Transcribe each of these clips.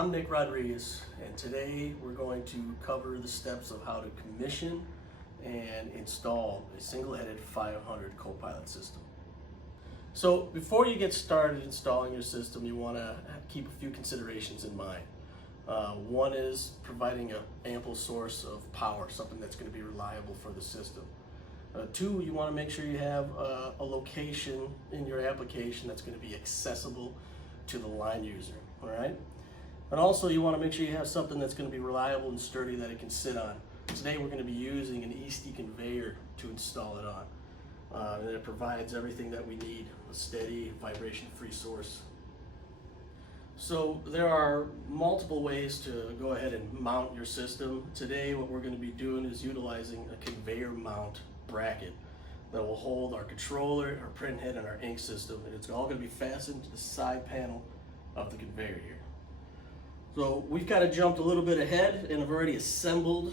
I'm Nick Rodriguez, and today we're going to cover the steps of how to commission and install a single-headed 500 CoPilot system. So before you get started installing your system, you want to keep a few considerations in mind. One is providing an ample source of power, something that's going to be reliable for the system. Two, you want to make sure you have a location in your application that's going to be accessible to the line user, all right? And also you want to make sure you have something that's going to be reliable and sturdy that it can sit on. Today we're going to be using an EST conveyor to install it on. And it provides everything that we need, a steady, vibration-free source. So there are multiple ways to go ahead and mount your system. Today what we're going to be doing is utilizing a conveyor mount bracket that will hold our controller, our printhead, and our ink system, and it's all going to be fastened to the side panel of the conveyor here. So we've kind of jumped a little bit ahead and have already assembled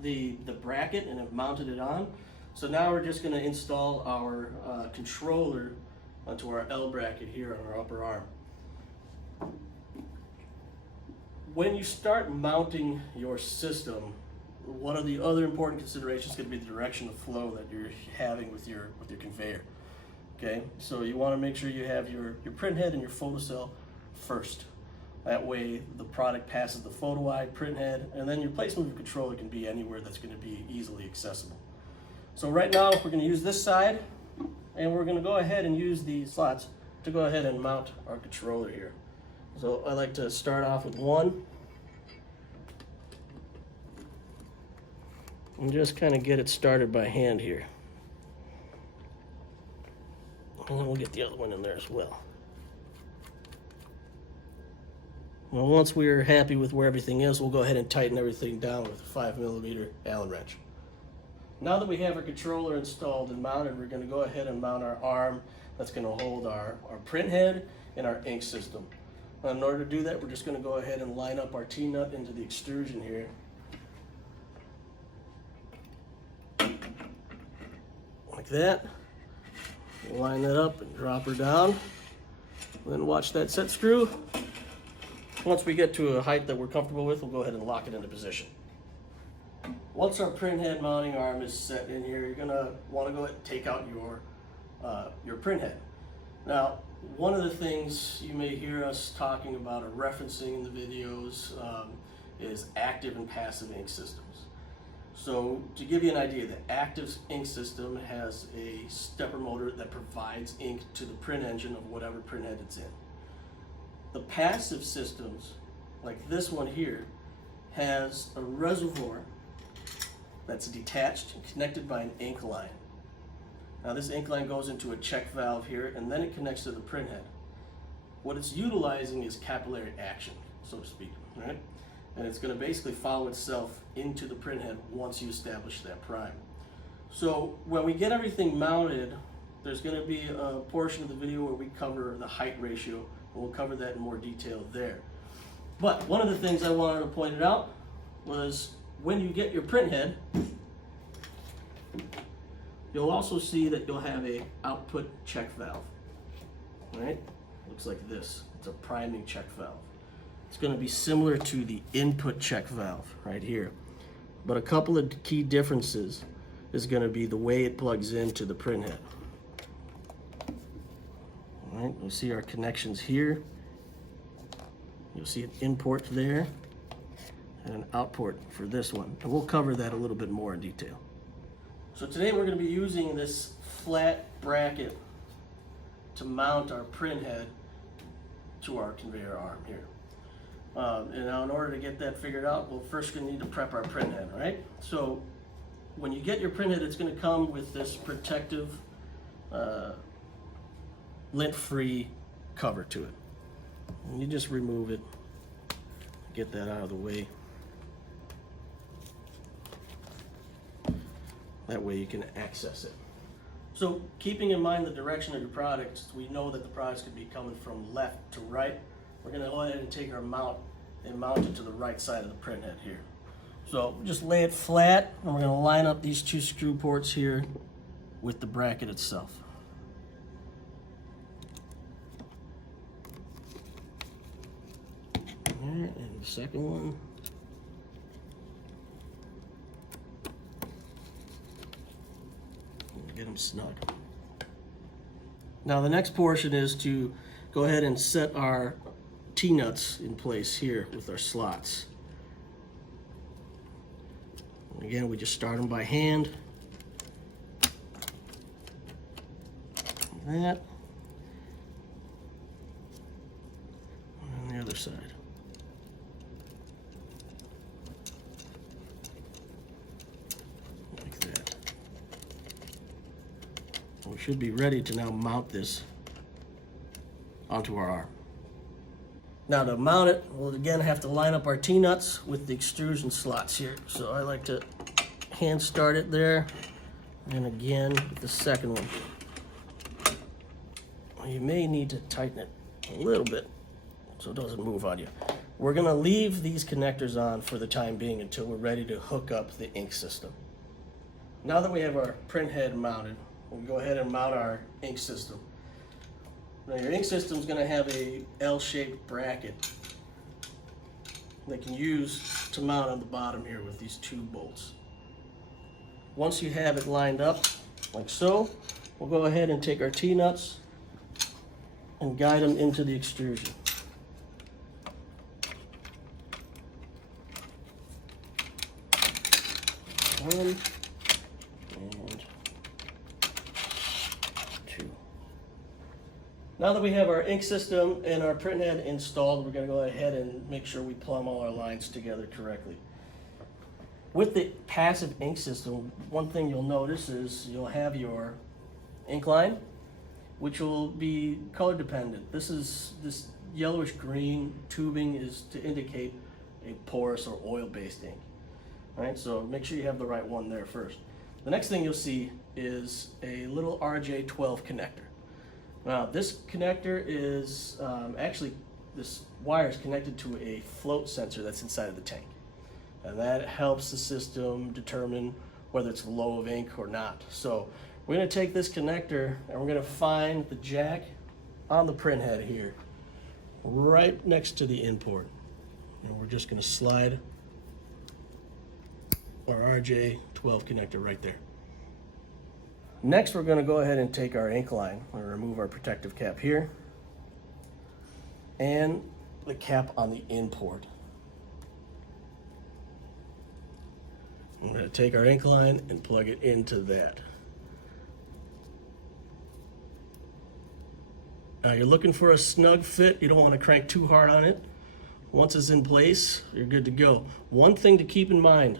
the bracket and have mounted it on. So now we're just going to install our controller onto our L bracket here on our upper arm. When you start mounting your system, one of the other important considerations is going to be the direction of flow that you're having with your conveyor. Okay, so you want to make sure you have your printhead and your photocell first. That way the product passes the photo eye, printhead, and then your placement of your controller can be anywhere that's going to be easily accessible. So right now we're going to use this side, and we're going to go ahead and use these slots to go ahead and mount our controller here. So I like to start off with one and just kind of get it started by hand here. And then we'll get the other one in there as well. Well, once we're happy with where everything is, we'll go ahead and tighten everything down with a 5mm Allen wrench. Now that we have our controller installed and mounted, we're going to go ahead and mount our arm that's going to hold our printhead and our ink system. In order to do that, we're just going to go ahead and line up our T-nut into the extrusion here. Like that. Line that up and drop her down. Then watch that set screw. Once we get to a height that we're comfortable with, we'll go ahead and lock it into position. Once our printhead mounting arm is set in here, you're going to want to go ahead and take out your printhead. Now, one of the things you may hear us talking about or referencing in the videos is active and passive ink systems. So to give you an idea, the active ink system has a stepper motor that provides ink to the print engine of whatever printhead it's in. The passive systems, like this one here, has a reservoir that's detached and connected by an ink line. Now this ink line goes into a check valve here, and then it connects to the printhead. What it's utilizing is capillary action, so to speak, right? And it's going to basically follow itself into the printhead once you establish that prime. So when we get everything mounted, there's going to be a portion of the video where we cover the height ratio, and we'll cover that in more detail there. But one of the things I wanted to point out was when you get your printhead, you'll also see that you'll have a output check valve, right? Looks like this. It's a priming check valve. It's going to be similar to the input check valve right here. But a couple of key differences is going to be the way it plugs into the printhead. All right, you'll see our connections here. You'll see an import there and an output for this one. And we'll cover that a little bit more in detail. So today we're going to be using this flat bracket to mount our printhead to our conveyor arm here. And now in order to get that figured out, we're first going to need to prep our printhead, right? So when you get your printhead, it's going to come with this protective lint-free cover to it. And you just remove it, get that out of the way. That way you can access it. So keeping in mind the direction of your products, we know that the products could be coming from left to right. We're going to go ahead and take our mount and mount it to the right side of the printhead here. So just lay it flat, and we're going to line up these two screw ports here with the bracket itself. There, and the second one. Get them snug. Now the next portion is to go ahead and set our T-nuts in place here with our slots. And again, we just start them by hand. Like that. And on the other side. Like that. We should be ready to now mount this onto our arm. Now to mount it, we'll again have to line up our T-nuts with the extrusion slots here. So I like to hand start it there, and again with the second one. You may need to tighten it a little bit so it doesn't move on you. We're gonna leave these connectors on for the time being until we're ready to hook up the ink system. Now that we have our printhead mounted, we'll go ahead and mount our ink system. Now your ink system is going to have a L-shaped bracket that you can use to mount on the bottom here with these two bolts. Once you have it lined up like so, we'll go ahead and take our T-nuts and guide them into the extrusion. One and two. Now that we have our ink system and our printhead installed, we're going to go ahead and make sure we plumb all our lines together correctly. With the passive ink system, one thing you'll notice is you'll have your ink line, which will be color dependent. This yellowish green tubing is to indicate a porous or oil-based ink. All right, so make sure you have the right one there first. The next thing you'll see is a little RJ12 connector. Now this connector is this wire is connected to a float sensor that's inside of the tank. And that helps the system determine whether it's low of ink or not. So we're gonna take this connector and we're gonna find the jack on the printhead here, right next to the in port. And we're just gonna slide our RJ12 connector right there. Next, we're going to go ahead and take our ink line and remove our protective cap here and the cap on the in port. I'm going to take our ink line and plug it into that. Now you're looking for a snug fit. You don't want to crank too hard on it. Once it's in place, you're good to go. One thing to keep in mind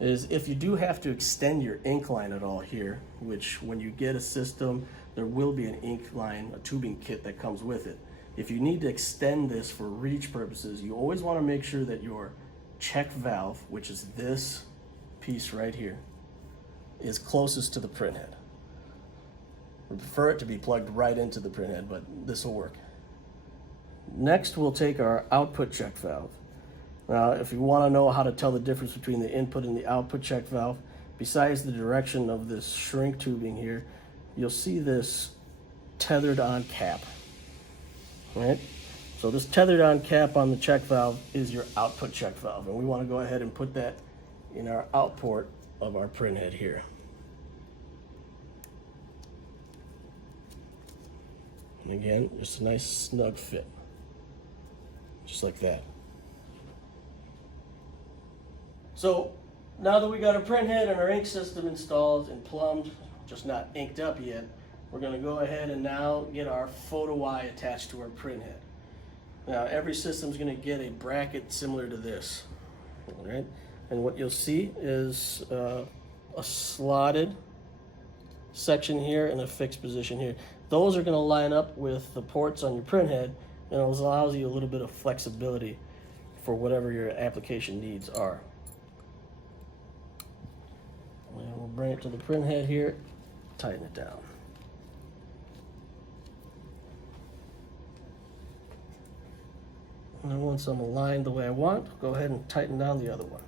is if you do have to extend your ink line at all here, which when you get a system, there will be an ink line, a tubing kit that comes with it. If you need to extend this for reach purposes, you always want to make sure that your check valve, which is this piece right here, is closest to the printhead. We prefer it to be plugged right into the printhead, but this will work. Next, we'll take our output check valve. Now, if you want to know how to tell the difference between the input and the output check valve, besides the direction of this shrink tubing here, you'll see this tethered on cap, right? So this tethered on cap on the check valve is your output check valve, and we want to go ahead and put that in our out port of our printhead here. And again, just a nice snug fit, just like that. So now that we got our printhead and our ink system installed and plumbed, just not inked up yet, we're going to go ahead and now get our photo eye attached to our printhead. Now every system is going to get a bracket similar to this, all right? And what you'll see is a slotted section here and a fixed position here. Those are going to line up with the ports on your printhead, and it allows you a little bit of flexibility for whatever your application needs are. And we'll bring it to the printhead here, tighten it down. And then once I'm aligned the way I want, go ahead and tighten down the other one.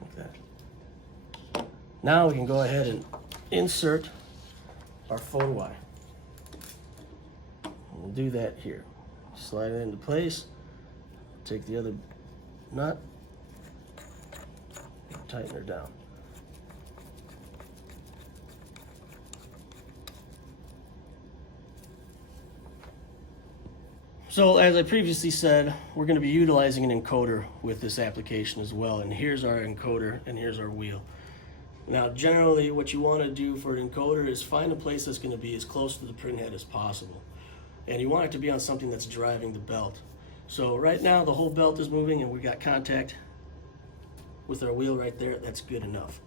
Like that. Now we can go ahead and insert our photo eye. We'll do that here. Slide it into place, take the other nut, tighten her down. So as I previously said, we're going to be utilizing an encoder with this application as well. And here's our encoder and here's our wheel. Now generally what you want to do for an encoder is find a place that's going to be as close to the printhead as possible. And you want it to be on something that's driving the belt. So right now the whole belt is moving and we got contact with our wheel right there. That's good enough.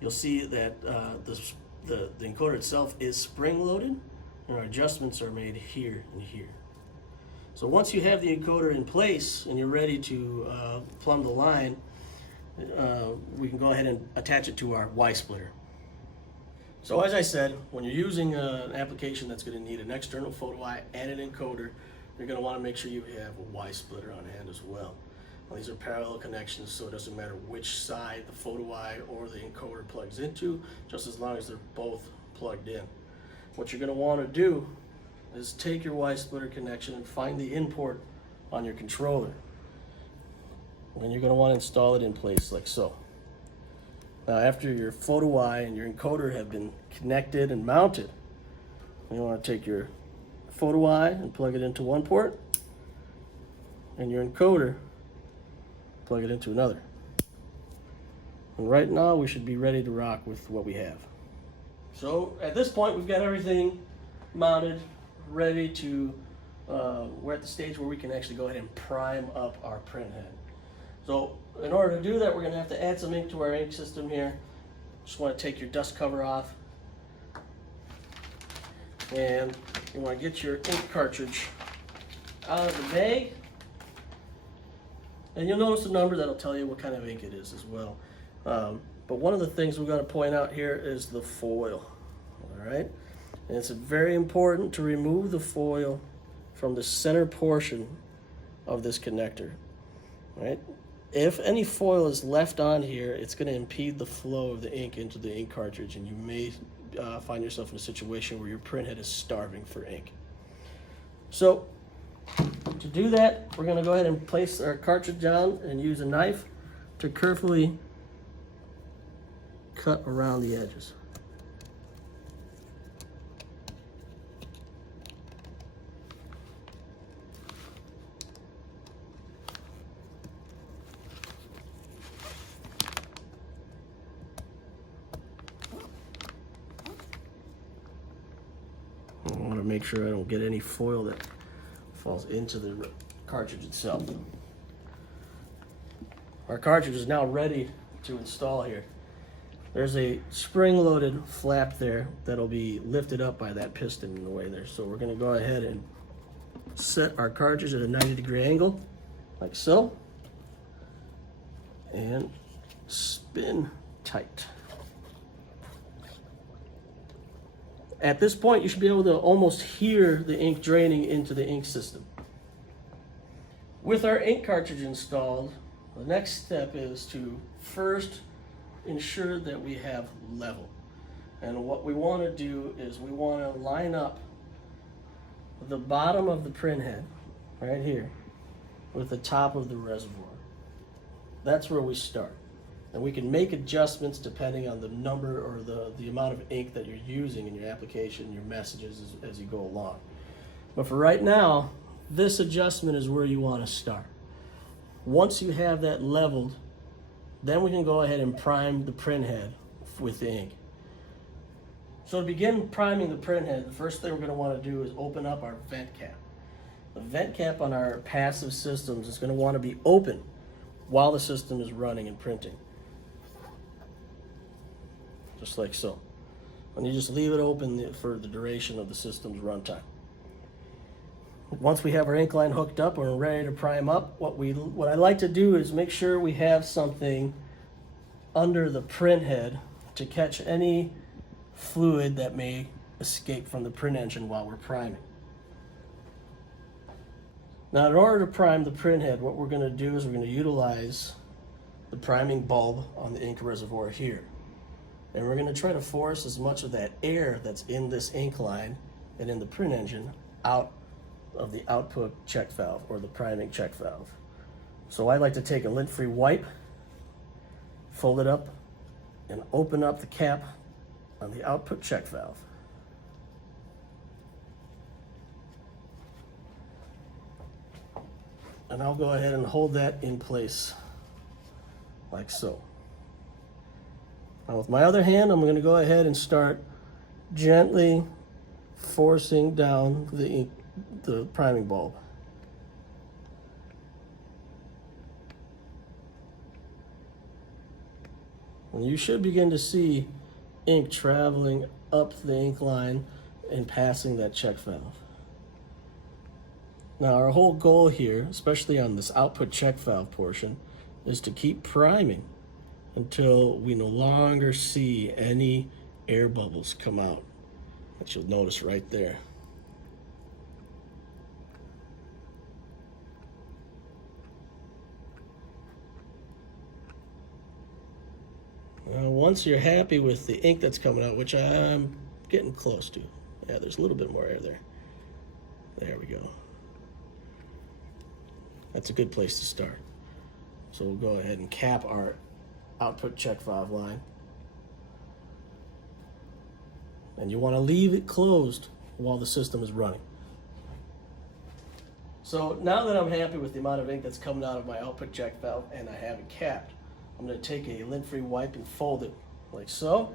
You'll see that the encoder itself is spring loaded and our adjustments are made here and here. So once you have the encoder in place and you're ready to plumb the line, we can go ahead and attach it to our Y splitter. So as I said, when you're using an application that's going to need an external photo eye and an encoder, you're going to want to make sure you have a Y splitter on hand as well. Now, these are parallel connections, so it doesn't matter which side the photo eye or the encoder plugs into, just as long as they're both plugged in. What you're going to want to do is take your Y splitter connection and find the import on your controller. And you're going to want to install it in place like so. Now after your photo eye and your encoder have been connected and mounted, you want to take your photo eye and plug it into one port, and your encoder, plug it into another. And right now we should be ready to rock with what we have. So at this point we've got everything mounted, ready to, we're at the stage where we can actually go ahead and prime up our printhead. So in order to do that, we're going to have to add some ink to our ink system here. Just want to take your dust cover off. And you want to get your ink cartridge out of the bag. And you'll notice the number that'll tell you what kind of ink it is as well. But one of the things we're going to point out here is the foil. All right? And it's very important to remove the foil from the center portion of this connector. Right? If any foil is left on here, it's going to impede the flow of the ink into the ink cartridge, and you may find yourself in a situation where your printhead is starving for ink. So to do that, we're going to go ahead and place our cartridge down and use a knife to carefully cut around the edges. I want to make sure I don't get any foil that falls into the cartridge itself. Our cartridge is now ready to install here. There's a spring-loaded flap there that'll be lifted up by that piston in the way there. So we're going to go ahead and set our cartridge at a 90-degree angle, like so, and spin tight. At this point, you should be able to almost hear the ink draining into the ink system. With our ink cartridge installed, the next step is to first ensure that we have level. And what we want to do is we want to line up the bottom of the printhead right here with the top of the reservoir. That's where we start. And we can make adjustments depending on the number or the amount of ink that you're using in your application, your messages as you go along. But for right now, this adjustment is where you want to start. Once you have that leveled, then we can go ahead and prime the printhead with the ink. So to begin priming the printhead, the first thing we're going to want to do is open up our vent cap. The vent cap on our passive systems is going to want to be open while the system is running and printing. Just like so. And you just leave it open for the duration of the system's runtime. Once we have our ink line hooked up and we're ready to prime up, what I like to do is make sure we have something under the printhead to catch any fluid that may escape from the print engine while we're priming. Now, in order to prime the printhead, what we're going to do is we're going to utilize the priming bulb on the ink reservoir here. And we're going to try to force as much of that air that's in this ink line and in the print engine out of the output check valve, or the priming check valve. So I like to take a lint-free wipe, fold it up, and open up the cap on the output check valve. And I'll go ahead and hold that in place like so. Now with my other hand, I'm going to go ahead and start gently forcing down the priming bulb. And you should begin to see ink traveling up the ink line and passing that check valve. Now our whole goal here, especially on this output check valve portion, is to keep priming until we no longer see any air bubbles come out, that you'll notice right there. Now, once you're happy with the ink that's coming out, which I'm getting close to. Yeah, there's a little bit more air there. There we go. That's a good place to start. So we'll go ahead and cap our output check valve line. And you want to leave it closed while the system is running. So now that I'm happy with the amount of ink that's coming out of my output check valve and I have it capped, I'm going to take a lint-free wipe and fold it like so,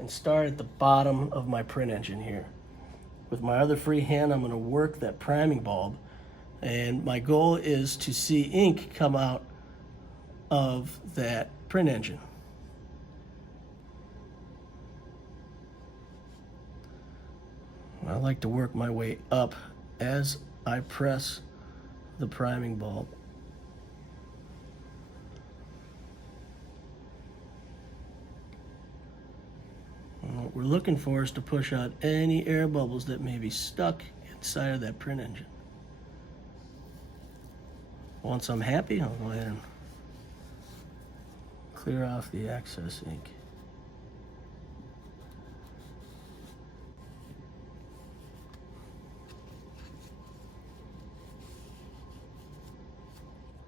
and start at the bottom of my print engine here. With my other free hand, I'm going to work that priming bulb, and my goal is to see ink come out of that print engine. I like to work my way up as I press the priming bulb. And what we're looking for is to push out any air bubbles that may be stuck inside of that print engine. Once I'm happy, I'll go ahead and clear off the excess ink.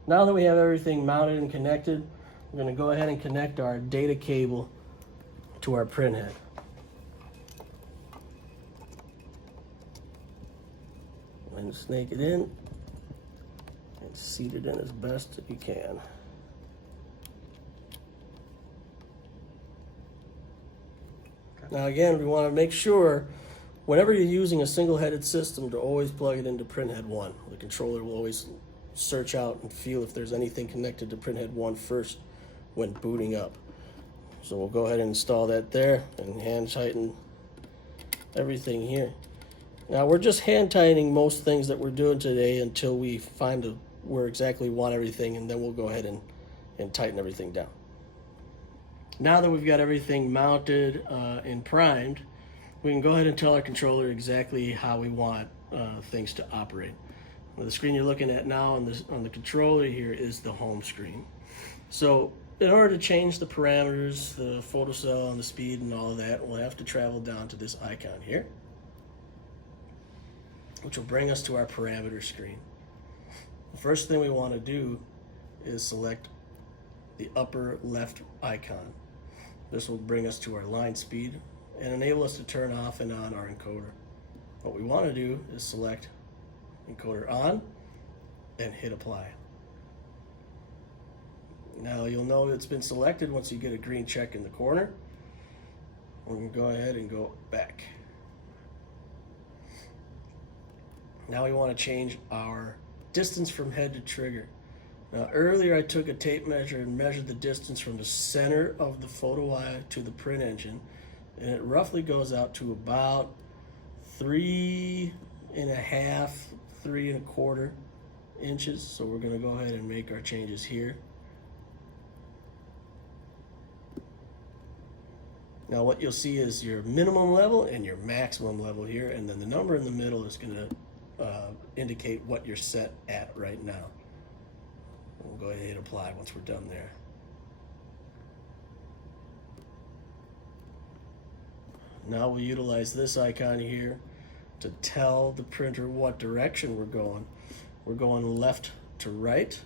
Now that we have everything mounted and connected, we're going to go ahead and connect our data cable to our printhead. And snake it in and seat it in as best you can. Now again, we want to make sure whenever you're using a single-headed system to always plug it into printhead 1. The controller will always search out and feel if there's anything connected to printhead 1 first when booting up. So we'll go ahead and install that there and hand tighten everything here. Now we're just hand tightening most things that we're doing today until we find where exactly we want everything, and then we'll go ahead and tighten everything down. Now that we've got everything mounted and primed, we can go ahead and tell our controller exactly how we want things to operate. The screen you're looking at now on the controller here is the home screen. So in order to change the parameters, the photocell and the speed and all of that, we'll have to travel down to this icon here, which will bring us to our parameter screen. The first thing we want to do is select the upper left icon. This will bring us to our line speed and enable us to turn off and on our encoder. What we want to do is select encoder on and hit apply. Now you'll know it's been selected once you get a green check in the corner. We're going to go ahead and go back. Now we want to change our distance from head to trigger. Now earlier I took a tape measure and measured the distance from the center of the photo eye to the print engine, and it roughly goes out to about 3.5, 3.25 inches. So we're going to go ahead and make our changes here. Now what you'll see is your minimum level and your maximum level here, and then the number in the middle is going to indicate what you're set at right now. We'll go ahead and hit apply once we're done there. Now we'll utilize this icon here to tell the printer what direction we're going. We're going left to right.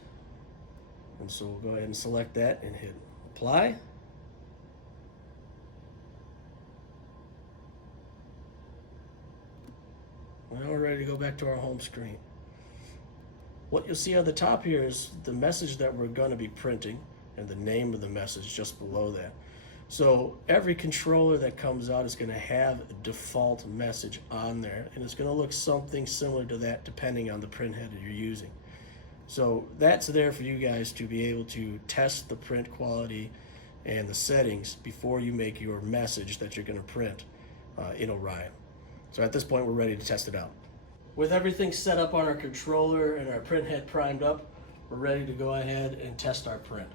And so we'll go ahead and select that and hit apply. Now we're ready to go back to our home screen. What you'll see on the top here is the message that we're going to be printing and the name of the message just below that. So every controller that comes out is going to have a default message on there, and it's going to look something similar to that depending on the printhead that you're using. So that's there for you guys to be able to test the print quality and the settings before you make your message that you're going to print in Orion. So at this point, we're ready to test it out. With everything set up on our controller and our printhead primed up, we're ready to go ahead and test our print.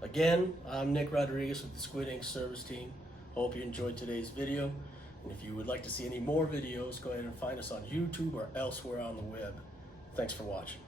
Again, I'm Nick Rodriguez with the Squid Ink service team. Hope you enjoyed today's video. And if you would like to see any more videos, go ahead and find us on YouTube or elsewhere on the web. Thanks for watching.